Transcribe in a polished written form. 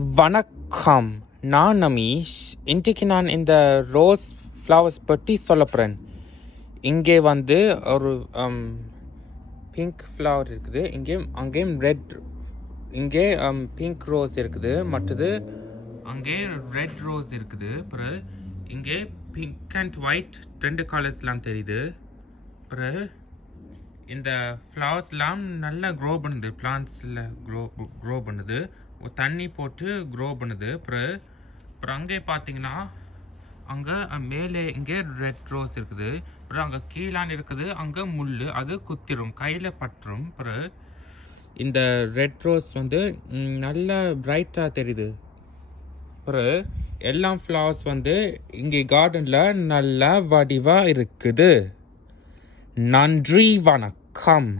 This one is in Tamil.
வணக்கம், நான் நமீஷ். இன்றைக்கு நான் இந்த ரோஸ் ஃப்ளவர்ஸ் பற்றி சொல்ல போகிறேன். இங்கே வந்து ஒரு பிங்க் ஃப்ளவர் இருக்குது, அங்கேயும் ரெட், இங்கே பிங்க் ரோஸ் இருக்குது, மற்றது அங்கே ரெட் ரோஸ் இருக்குது. அப்புறம் இங்கே பிங்க் அண்ட் ஒயிட் 2 கலர்ஸ்லாம் தெரியுது. அப்புறம் இந்த ஃப்ளவர்ஸ்லாம் நல்லா க்ரோ பண்ணுது, பிளான்ட்ஸில் க்ரோ பண்ணுது, தண்ணி போட்டு க்ரோ பண்ணுது. அப்புறம் அங்கே பார்த்தீங்கன்னா அங்கே மேலே இங்கே ரெட் ரோஸ் இருக்குது. அப்புறம் அங்கே கீழான் இருக்குது, அங்கே முள், அது குத்திரும், கையில் பற்றும். அப்புறம் இந்த ரெட் ரோஸ் வந்து நல்லா பிரைட்டாக தெரியுது. அப்புறம் எல்லா ஃப்ளவர்ஸ் வந்து இங்கே கார்டனில் நல்லா வடிவாக இருக்குது. நன்றி, வணக்கம்.